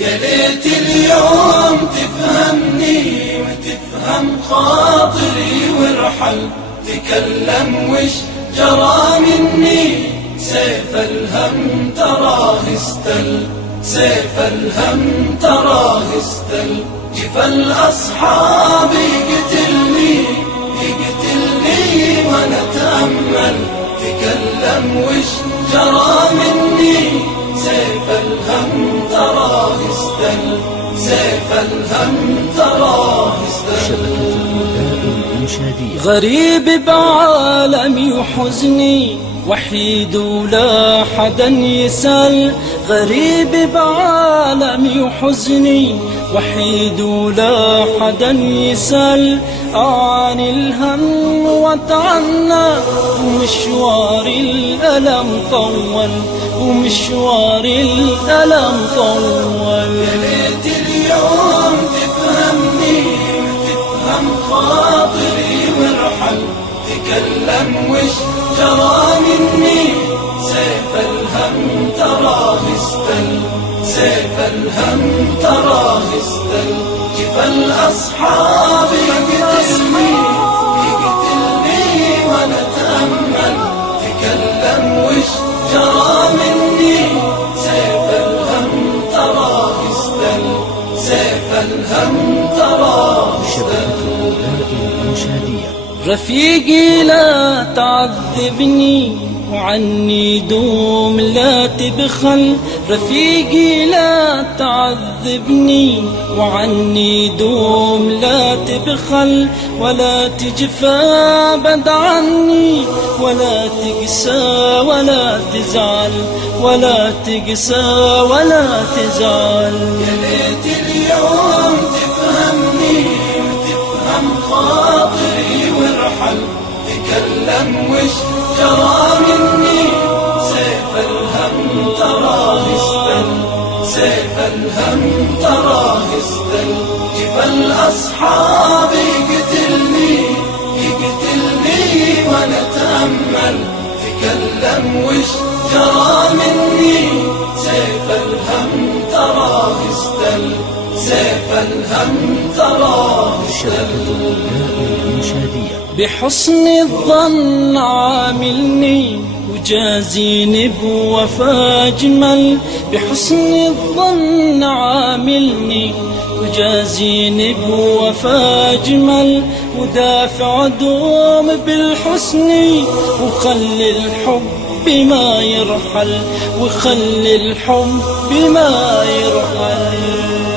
يا ليت اليوم تفهمني وتفهم خاطري وارحل تكلم وش جرى مني. سيف الهم تراه استل، سيف الهم تراه استل. جفا الأصحاب يقتلني وانا اتأمل تكلم وش جرى مني. سيف الهم تراه استل، سيف الهم تراه استل. غريب بعالمي وحزني وحيد ولا حدا يسأل. غريب بعالمي وحزني وحيد ولا حدا يسأل. أعاني الهم واتعنى ومشوار الألم طول، ومشوار الألم طول. يا ليت اليوم تفهمني وتفهم خاطري وارحل تكلم وش جرى مني. سيف الهم تراه استل، سيف الهم تراه استل. جفا الأصحاب يقتلني وانا اتأمل تكلم وش جرى مني. سيف الهم تراه استل، سيف الهم تراه استل. رفيقي لا تعذبني وعني دوم لا تبخل. رفيقي لا تعذبني وعني دوم لا تبخل. ولا تجفى أبد عني، ولا تقسى ولا تزعل، ولا تقسى ولا تزعل. يا ليت اليوم تفهمني وتفهم خاطري وارحل تكلم وش جرى مني. سيف الهم تراه استل، سيف الهم تراه استل. جفا الأصحاب يقتلني وانا اتأمل تكلم وش جرى مني. سيف الهم تراه استل، سيف الهم تراه استل. بحسن الظن عاملني وجازيني بوفا أجمل. بحسن الظن عاملني وجازيني بوفا أجمل. ودافع دوم بالحسن وخلي الحب ما يرحل، وخلي الحب ما يرحل.